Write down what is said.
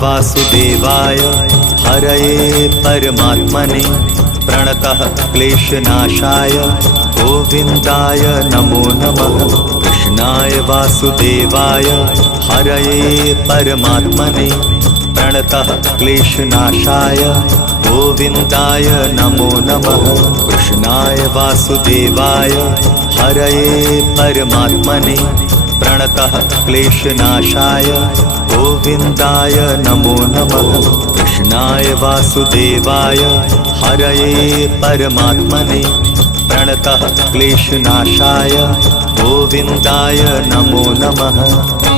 वासुदेवाय हरये परमात्मने प्रणतः क्लेशनाशाय गोविन्दाय नमो नमः। कृष्णाय वासुदेवाय हरये परमात्मने प्रणतः क्लेशनाशाय गोविन्दाय नमो नमः। कृष्णाय वासुदेवाय हरये परमात्मने प्रणतः क्लेशनाशाय गोविन्दाय नमो नमः। कृष्णाय वासुदेवाय हरये परमात्मने प्रणतः क्लेशनाशाय गोविन्दाय नमो नमः।